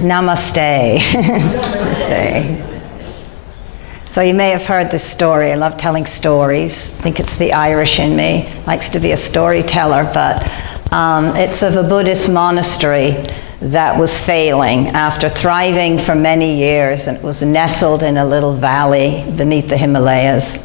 Namaste. Namaste. So you may have heard this story. I love telling stories. I think it's the Irish in me. Likes to be a storyteller, but it's of a Buddhist monastery that was failing after thriving for many years, and it was nestled in a little valley beneath the Himalayas.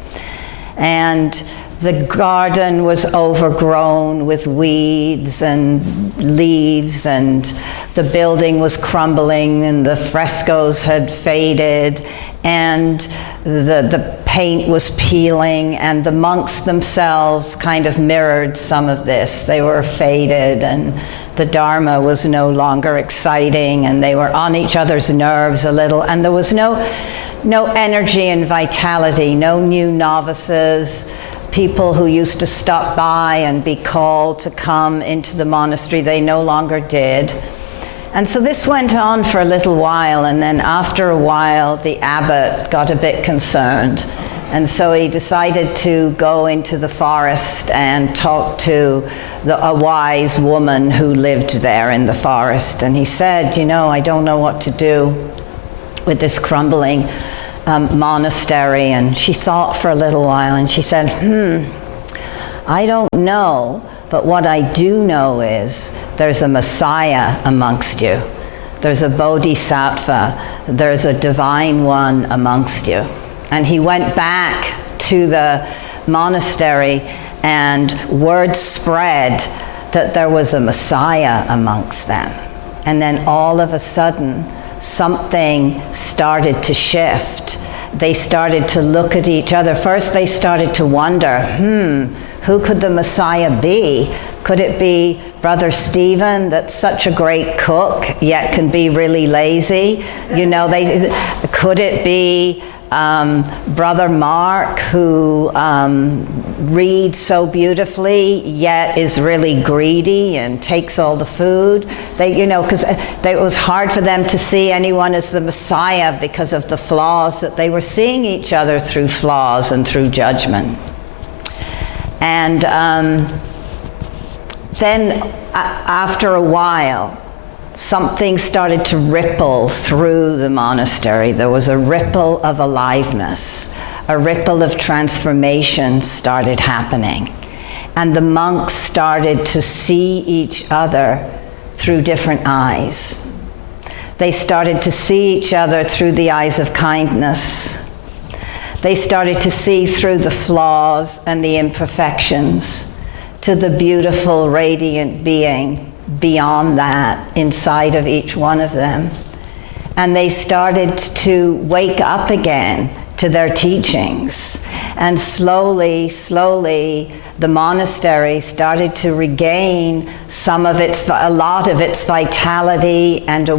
And the garden was overgrown with weeds and leaves, and the building was crumbling, and the frescoes had faded, and the paint was peeling, and the monks themselves kind of mirrored some of this. They were faded, and the Dharma was no longer exciting, and they were on each other's nerves a little, and there was no energy and vitality, no new novices. People who used to stop by and be called to come into the monastery, they no longer did. And so this went on for a little while, and then after a while, the abbot got a bit concerned. And so he decided to go into the forest and talk to a wise woman who lived there in the forest. And he said, I don't know what to do with this crumbling monastery. And she thought for a little while, and she said, I don't know, but what I do know is there's a Messiah amongst you. There's a Bodhisattva. There's a divine one amongst you. And he went back to the monastery, and word spread that there was a Messiah amongst them. And then all of a sudden, something started to shift. They started to look at each other. First, they started to wonder, who could the Messiah be? Could it be Brother Stephen, that's such a great cook, yet can be really lazy? Could it be Brother Mark, who reads so beautifully, yet is really greedy and takes all the food? Because it was hard for them to see anyone as the Messiah because of the flaws that they were seeing each other through flaws and through judgment. And then after a while, something started to ripple through the monastery. There was a ripple of aliveness. A ripple of transformation started happening. And the monks started to see each other through different eyes. They started to see each other through the eyes of kindness. They started to see through the flaws and the imperfections to the beautiful, radiant being beyond that, inside of each one of them. And they started to wake up again to their teachings. And slowly, the monastery started to regain a lot of its vitality and a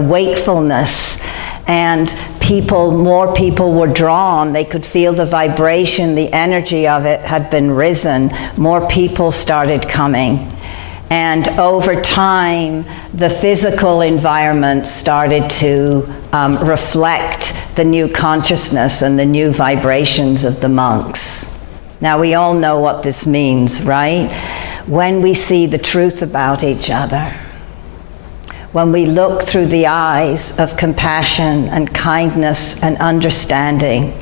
wakefulness. And more people were drawn. They could feel the vibration, the energy of it had been risen. More people started coming. And over time, the physical environment started to reflect the new consciousness and the new vibrations of the monks. Now, we all know what this means, right? When we see the truth about each other, when we look through the eyes of compassion and kindness and understanding,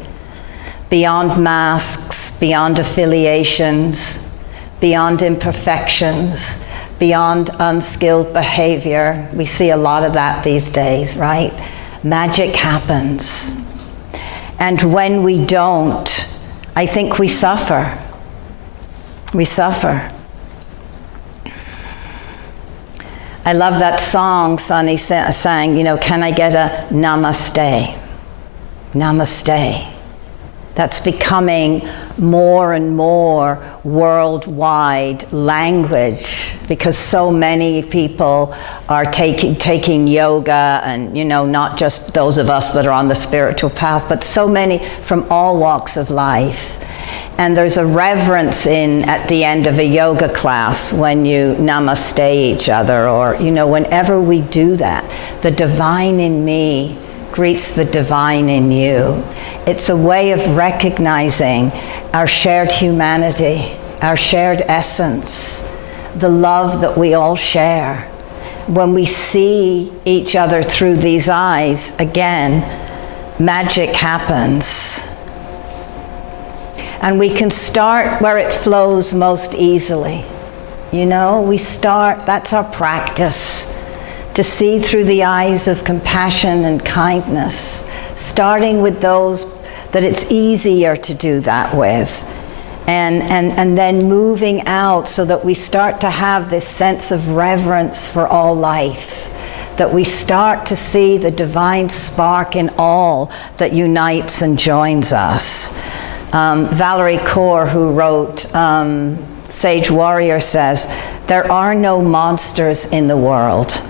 beyond masks, beyond affiliations, beyond imperfections, beyond unskilled behavior. We see a lot of that these days, right? Magic happens. And when we don't, I think we suffer. We suffer. I love that song Sonny sang, can I get a namaste? Namaste. That's becoming more and more worldwide language because so many people are taking yoga and, not just those of us that are on the spiritual path, but so many from all walks of life. And there's a reverence at the end of a yoga class when you namaste each other, or, whenever we do that, the divine in me greets the divine in you. It's a way of recognizing our shared humanity, our shared essence, the love that we all share. when we see each other through these eyes, again, magic happens. And we can start where it flows most easily. You know, we start, that's our practice, to see through the eyes of compassion and kindness, starting with those that it's easier to do that with. And then moving out so that we start to have this sense of reverence for all life, that we start to see the divine spark in all that unites and joins us. Valerie Kaur, who wrote Sage Warrior, says, "There are no monsters in the world,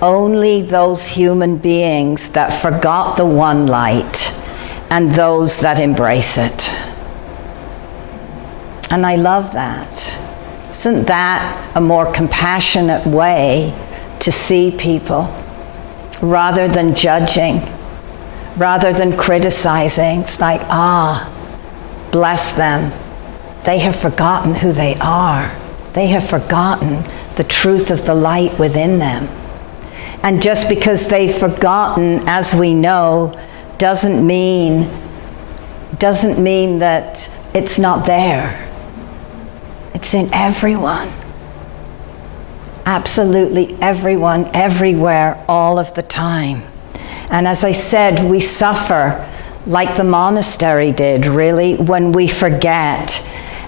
only those human beings that forgot the one light and those that embrace it." And I love that. Isn't that a more compassionate way to see people, rather than judging, rather than criticizing? It's like, bless them. They have forgotten who they are. They have forgotten the truth of the light within them. And just because they've forgotten, as we know, doesn't mean that it's not there. It's in everyone. Absolutely everyone, everywhere, all of the time. And as I said, we suffer like the monastery did, really, when we forget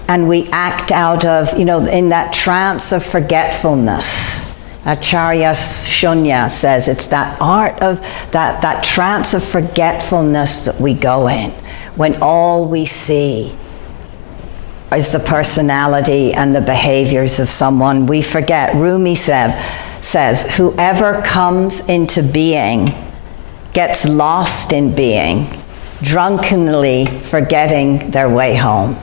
and we act out of, in that trance of forgetfulness. Acharya Shunya says it's that art of that trance of forgetfulness that we go in, when all we see is the personality and the behaviors of someone. We forget. Rumi says, whoever comes into being gets lost in being, drunkenly forgetting their way home.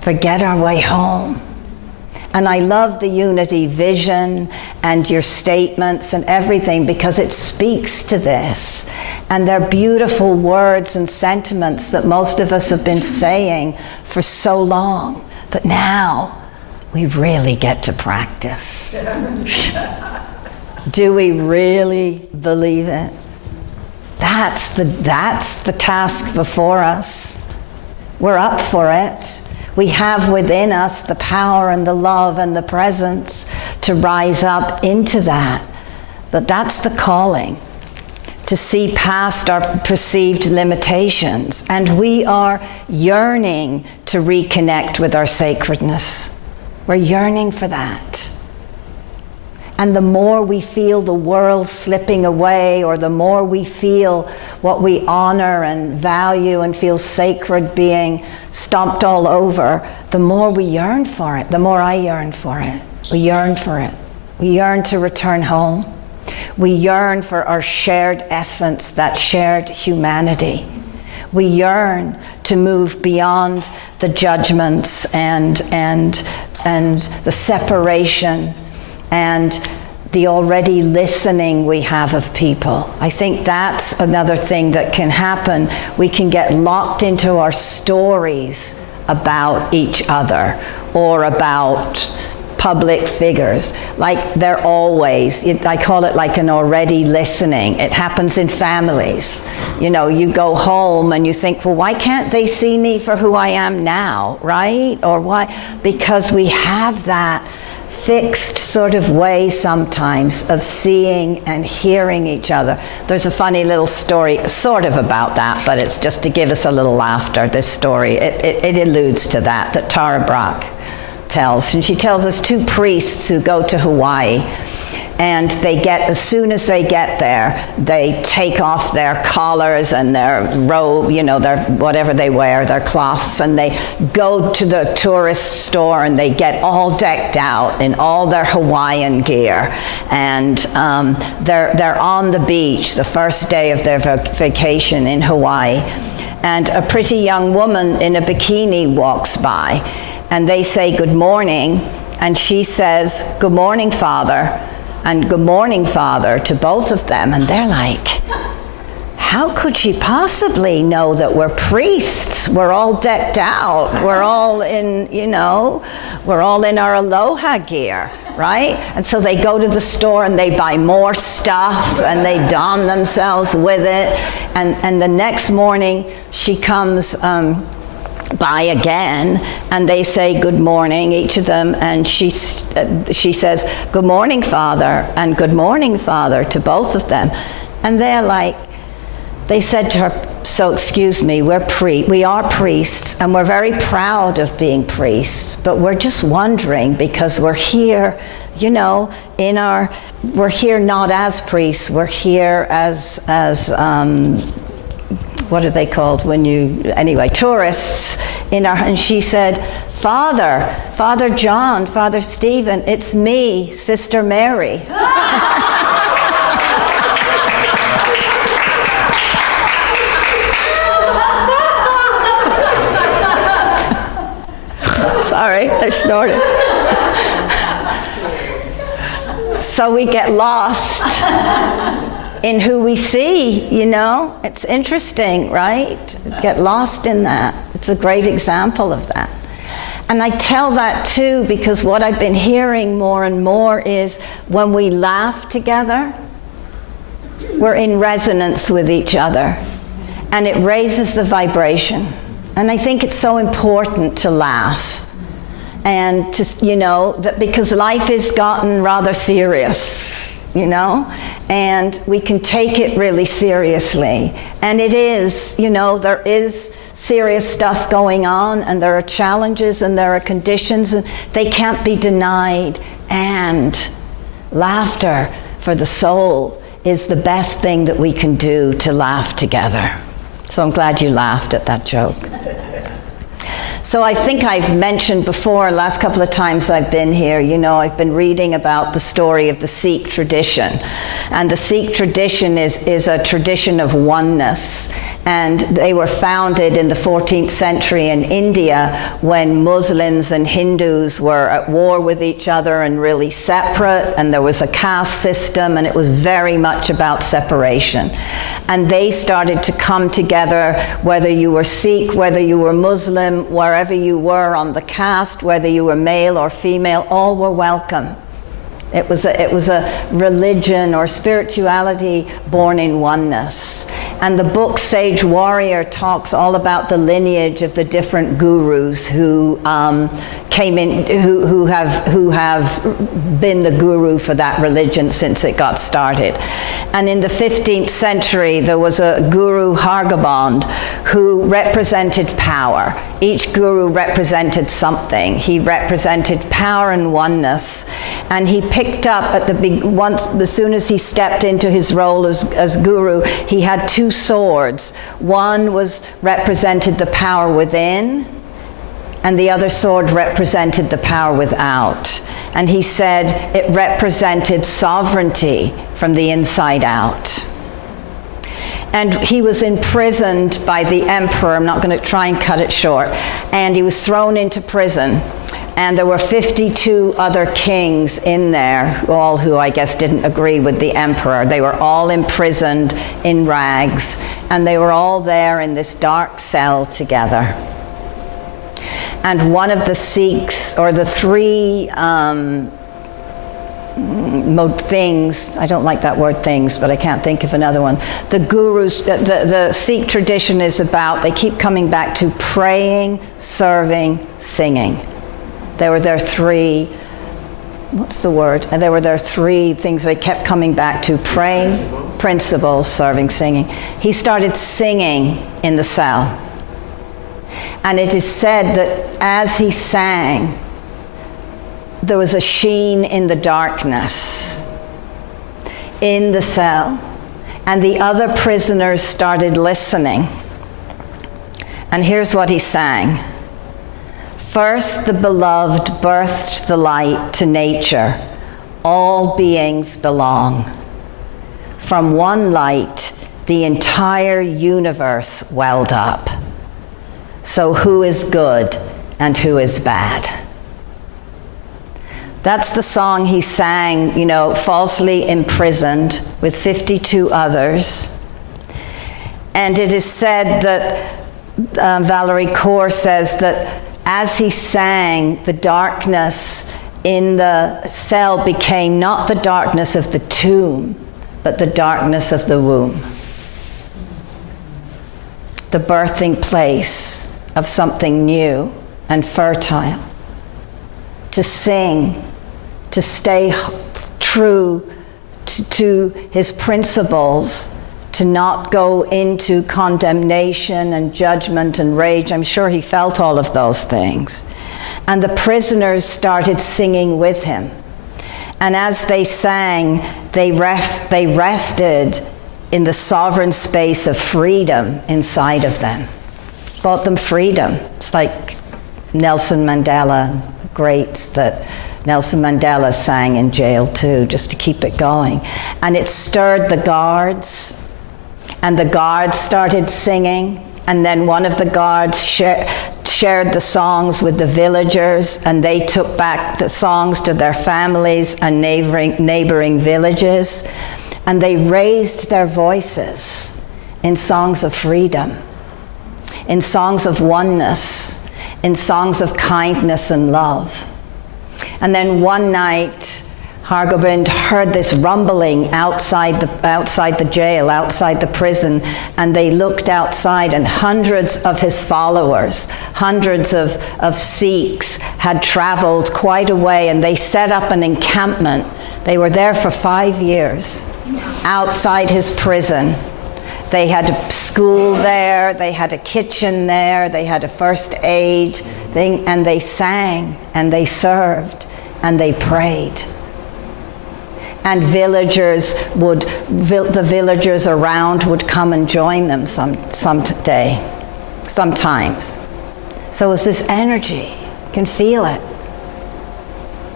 Forget our way home. And I love the unity vision and your statements and everything, because it speaks to this. And they're beautiful words and sentiments that most of us have been saying for so long. But now we really get to practice. Do we really believe it? That's the task before us. We're up for it. We have within us the power and the love and the presence to rise up into that. But that's the calling, to see past our perceived limitations. And we are yearning to reconnect with our sacredness. We're yearning for that. And the more we feel the world slipping away, or the more we feel what we honor and value and feel sacred being stomped all over, the more we yearn for it, the more I yearn for it. We yearn for it. We yearn to return home. We yearn for our shared essence, that shared humanity. We yearn to move beyond the judgments and the separation and the already listening we have of people. I think that's another thing that can happen. We can get locked into our stories about each other or about public figures. Like they're always, I call it like an already listening. It happens in families. You go home and you think, well, why can't they see me for who I am now, right? Or why? Because we have that fixed sort of way sometimes of seeing and hearing each other. There's a funny little story sort of about that, but it's just to give us a little laughter, this story. It alludes to that Tara Brach tells. And she tells us two priests who go to Hawaii, and as soon as they get there, they take off their collars and their robe, their whatever they wear, their cloths, and they go to the tourist store and they get all decked out in all their Hawaiian gear. And they're on the beach, the first day of their vacation in Hawaii. And a pretty young woman in a bikini walks by, and they say, "Good morning." And she says, "Good morning, Father." And "Good morning, Father," to both of them. And they're like, how could she possibly know that we're priests? We're all decked out. We're all in, we're all in our aloha gear. right? And so they go to the store and they buy more stuff and they don themselves with it. And the next morning she comes by again, and they say good morning, each of them, and she says, good morning, Father, and good morning, Father, to both of them. And they're like, they said to her, so excuse me, we are priests, and we're very proud of being priests, but we're just wondering, because we're here, you know, we're here not as priests, we're here as what are they called tourists and she said, Father John, Father Stephen, it's me, Sister Mary. Sorry, I snorted. So we get lost in who we see, you know? It's interesting, right? Get lost in that. It's a great example of that. And I tell that too because what I've been hearing more and more is when we laugh together, we're in resonance with each other, and it raises the vibration. And I think it's so important to laugh. And to, you know, that because life has gotten rather serious, you know, and we can take it really seriously. And it is, you know, there is serious stuff going on, and there are challenges and there are conditions, and they can't be denied. And laughter for the soul is the best thing that we can do, to laugh together. So I'm glad you laughed at that joke. So I think I've mentioned before, last couple of times I've been here, you know, I've been reading about the story of the Sikh tradition. And the Sikh tradition is a tradition of oneness. And they were founded in the 14th century in India when Muslims and Hindus were at war with each other and really separate, and there was a caste system, and it was very much about separation. And they started to come together, whether you were Sikh, whether you were Muslim, wherever you were on the caste, whether you were male or female, all were welcome. It was a religion or spirituality born in oneness. And the book Sage Warrior talks all about the lineage of the different gurus who came in, who have been the guru for that religion since it got started. And in the 15th century, there was a guru Hargobond who represented power. Each guru represented something. He represented power and oneness. And he picked up as soon as he stepped into his role as guru, he had two swords. One represented the power within, and the other sword represented the power without. And he said it represented sovereignty from the inside out. And he was imprisoned by the emperor. I'm not going to try and cut it short. And he was thrown into prison. And there were 52 other kings in there, all who I guess didn't agree with the emperor. They were all imprisoned in rags, and they were all there in this dark cell together. And one of the Sikhs, or the three things, I don't like that word things, but I can't think of another one. The gurus, the Sikh tradition is about, they keep coming back to praying, serving, singing. There were their three, And there were their three things they kept coming back to: praying, principles, serving, singing. He started singing in the cell. And it is said that as he sang, there was a sheen in the darkness in the cell. And the other prisoners started listening. And here's what he sang. First, the beloved birthed the light to nature. All beings belong. From one light, the entire universe welled up. So who is good and who is bad? That's the song he sang, you know, falsely imprisoned with 52 others. And it is said that Valerie Kaur says that as he sang, the darkness in the cell became not the darkness of the tomb, but the darkness of the womb. The birthing place of something new and fertile. To sing, to stay true to his principles, to not go into condemnation and judgment and rage. I'm sure he felt all of those things. And the prisoners started singing with him. And as they sang, they rested in the sovereign space of freedom inside of them. Brought them freedom. It's like Nelson Mandela, greats that Nelson Mandela sang in jail too, just to keep it going. And it stirred the guards, and the guards started singing, and then one of the guards shared the songs with the villagers, and they took back the songs to their families and neighboring villages, and they raised their voices in songs of freedom, in songs of oneness, in songs of kindness and love. And then one night, Hargobind heard this rumbling outside the jail, outside the prison, and they looked outside, and hundreds of his followers, hundreds of Sikhs had traveled quite a way, and they set up an encampment. They were there for 5 years, outside his prison. They had a school there, they had a kitchen there, they had a first aid thing, and they sang, and they served, and they prayed. And the villagers around would come and join them sometimes. So it's this energy, you can feel it.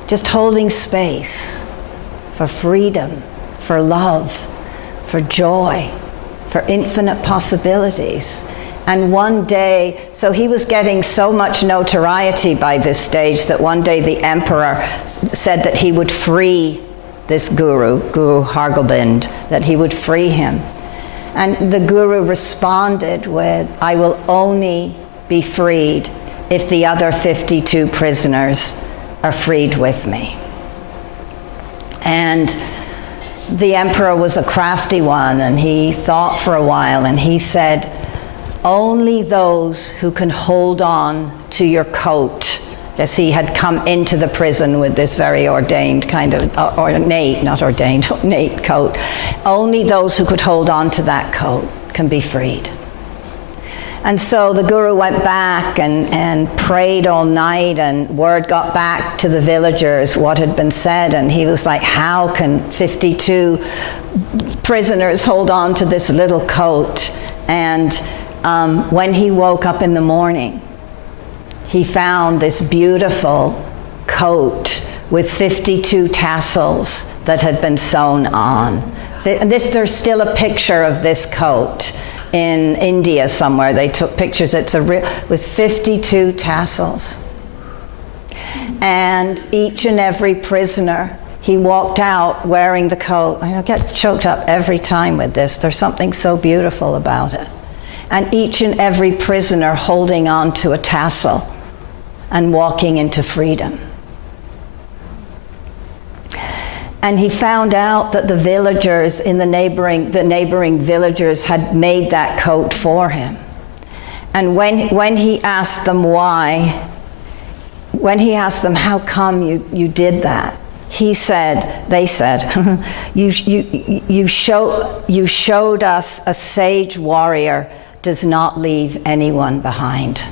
Just holding space for freedom, for love, for joy, for infinite possibilities. And one day, so he was getting so much notoriety by this stage that one day the emperor said that he would free this Guru Hargobind, that he would free him. And the Guru responded with, I will only be freed if the other 52 prisoners are freed with me. And the emperor was a crafty one, and he thought for a while, and he said, only those who can hold on to your coat. Yes, he had come into the prison with this very ornate coat. Only those who could hold on to that coat can be freed. And so the Guru went back and prayed all night, and word got back to the villagers what had been said, and he was like, how can 52 prisoners hold on to this little coat? And when he woke up in the morning, he found this beautiful coat with 52 tassels that had been sewn on. There's still a picture of this coat in India somewhere. They took pictures. It's with 52 tassels. And each and every prisoner, he walked out wearing the coat. I get choked up every time with this. There's something so beautiful about it. And each and every prisoner holding on to a tassel and walking into freedom. And he found out that the villagers in the neighboring villagers had made that coat for him. And when he asked them why, when he asked them, how come you did that? They said, you showed us a sage warrior does not leave anyone behind.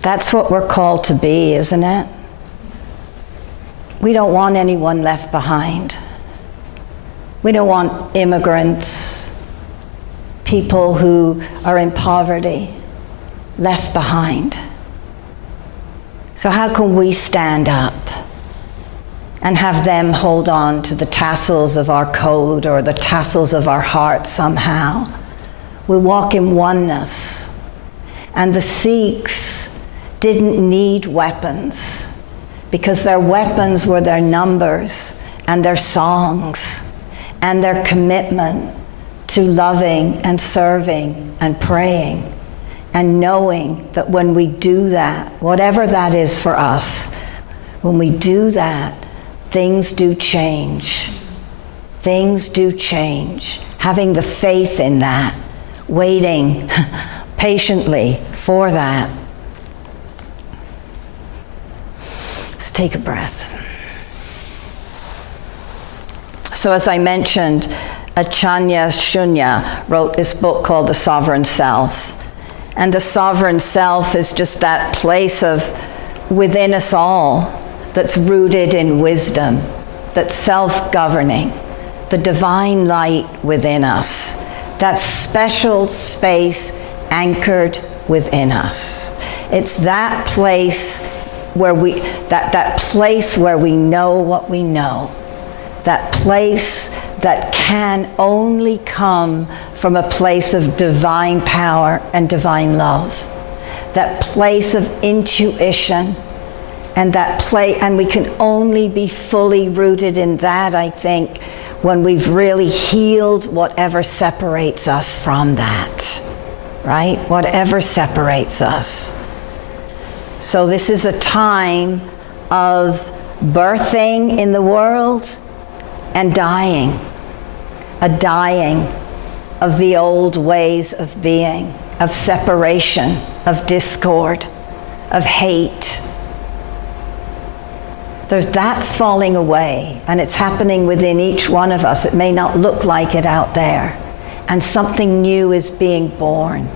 That's what we're called to be, isn't it? We don't want anyone left behind. We don't want immigrants, people who are in poverty, left behind. So how can we stand up and have them hold on to the tassels of our coat or the tassels of our heart somehow? We walk in oneness. And the Sikhs didn't need weapons, because their weapons were their numbers and their songs and their commitment to loving and serving and praying And knowing that when we do that, whatever that is for us, when we do that, things do change. Things do change. Having the faith in that, waiting patiently for that. Let's take a breath. So as I mentioned, Achanya Shunya wrote this book called The Sovereign Self. And the sovereign self is just that place of within us all that's rooted in wisdom, that's self-governing, the divine light within us, that special space anchored within us. It's that place where that place where we know what we know, that place that can only come from a place of divine power and divine love, that place of intuition, and we can only be fully rooted in that, I think, when we've really healed whatever separates us from that, right? Whatever separates us. So this is a time of birthing in the world and dying, a dying of the old ways of being, of separation, of discord, of hate. That's falling away, and it's happening within each one of us. It may not look like it out there. And something new is being born.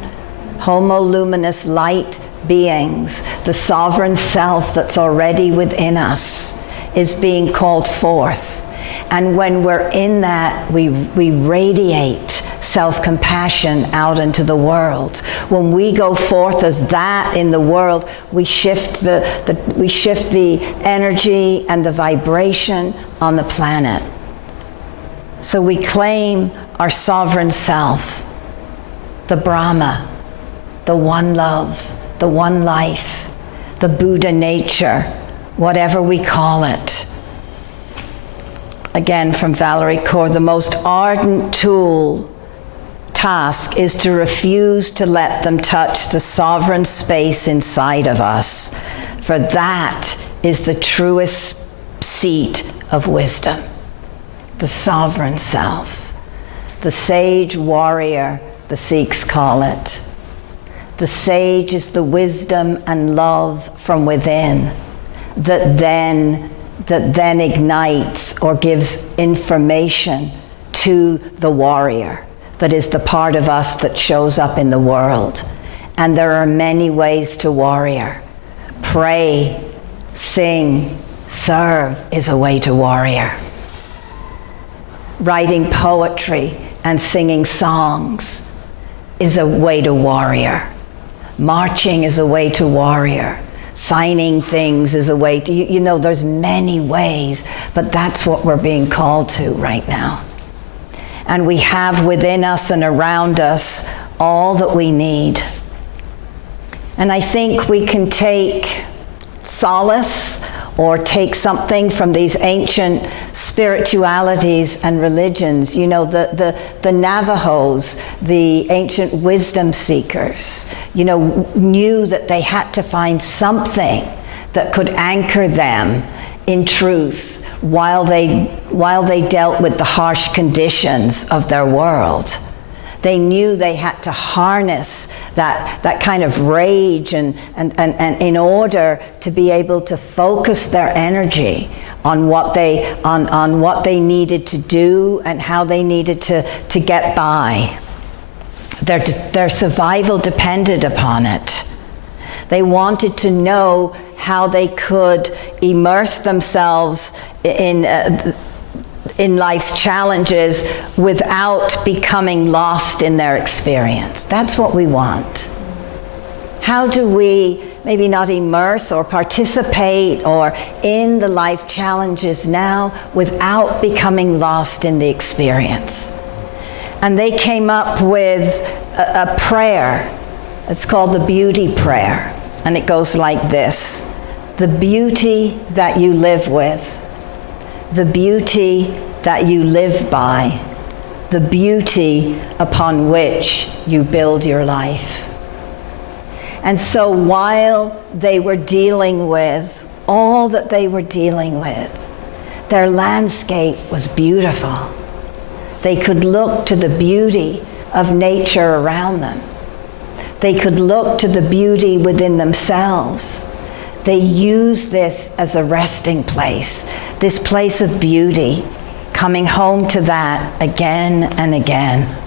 Homo luminous light beings, the sovereign self that's already within us, is being called forth. And when we're in that, we radiate self-compassion out into the world. When we go forth as that in the world, we shift the energy and the vibration on the planet. So we claim our sovereign self, the Brahma, the one love, the one life, the Buddha nature, whatever we call it. Again, from Valerie Kaur, the most ardent task is to refuse to let them touch the sovereign space inside of us, for that is the truest seat of wisdom, the sovereign self, the sage warrior, the Sikhs call it. The sage is the wisdom and love from within that then ignites or gives information to the warrior, that is the part of us that shows up in the world. And there are many ways to warrior. Pray, sing, serve is a way to warrior. Writing poetry and singing songs is a way to warrior. Marching is a way to warrior. Signing things is a way to, there's many ways, but that's what we're being called to right now. And we have within us and around us all that we need. And I think we can take solace or take something from these ancient spiritualities and religions. The Navajos, the ancient wisdom seekers, knew that they had to find something that could anchor them in truth while they dealt with the harsh conditions of their world. They knew they had to harness that kind of rage and in order to be able to focus their energy on what they needed to do and how they needed to get by. Their survival depended upon it. They wanted to know how they could immerse themselves in life's challenges without becoming lost in their experience. That's what we want. How do we maybe not immerse or participate or in the life challenges now without becoming lost in the experience? And they came up with a prayer. It's called the Beauty Prayer. And it goes like this: the beauty that you live with, the beauty that you live by, the beauty upon which you build your life. And so while they were dealing with all that they were dealing with, their landscape was beautiful. They could look to the beauty of nature around them. They could look to the beauty within themselves. They used this as a resting place, this place of beauty, coming home to that again and again.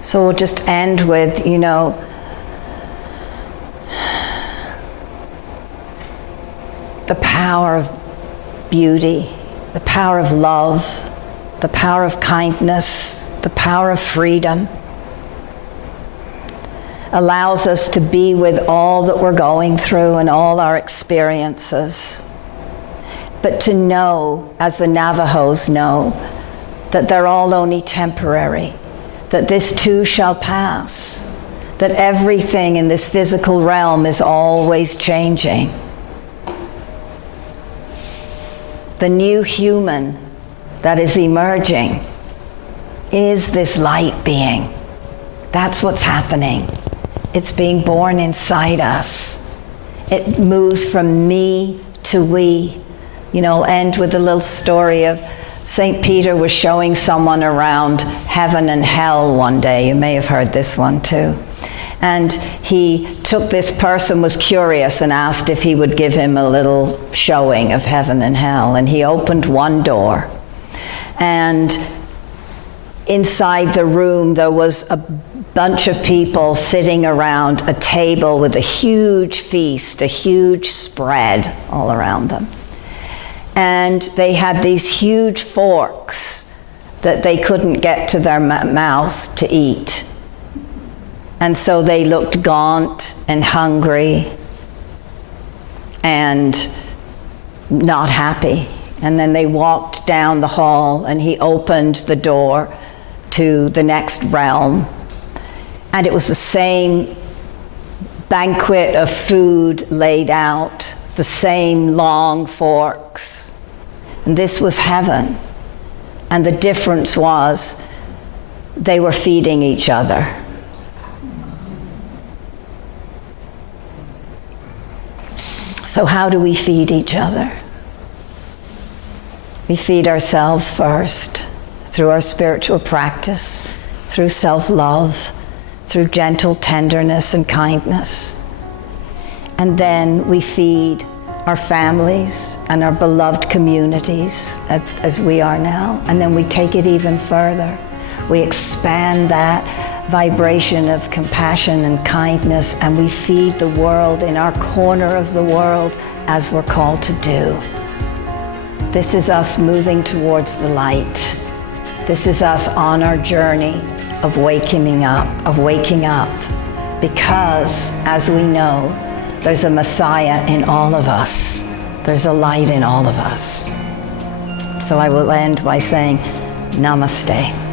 So we'll just end with, the power of beauty, the power of love, the power of kindness, the power of freedom. Allows us to be with all that we're going through and all our experiences. But to know, as the Navajos know, that they're all only temporary, that this too shall pass, that everything in this physical realm is always changing. The new human that is emerging is this light being. That's what's happening. It's being born inside us. It moves from me to we. I'll end with a little story of St. Peter was showing someone around heaven and hell one day. You may have heard this one too. And he took this person, was curious, and asked if he would give him a little showing of heaven and hell. And he opened one door. And inside the room there was a bunch of people sitting around a table with a huge feast, a huge spread all around them. And they had these huge forks that they couldn't get to their mouth to eat. And so they looked gaunt and hungry and not happy. And then they walked down the hall and he opened the door to the next realm. And it was the same banquet of food laid out, the same long forks. And this was heaven. And the difference was they were feeding each other. So how do we feed each other? We feed ourselves first, through our spiritual practice, through self-love, through gentle tenderness and kindness. And then we feed our families and our beloved communities as we are now. And then we take it even further. We expand that vibration of compassion and kindness, and we feed the world in our corner of the world as we're called to do. This is us moving towards the light. This is us on our journey of waking up, because, as we know, there's a Messiah in all of us. There's a light in all of us. So I will end by saying, Namaste.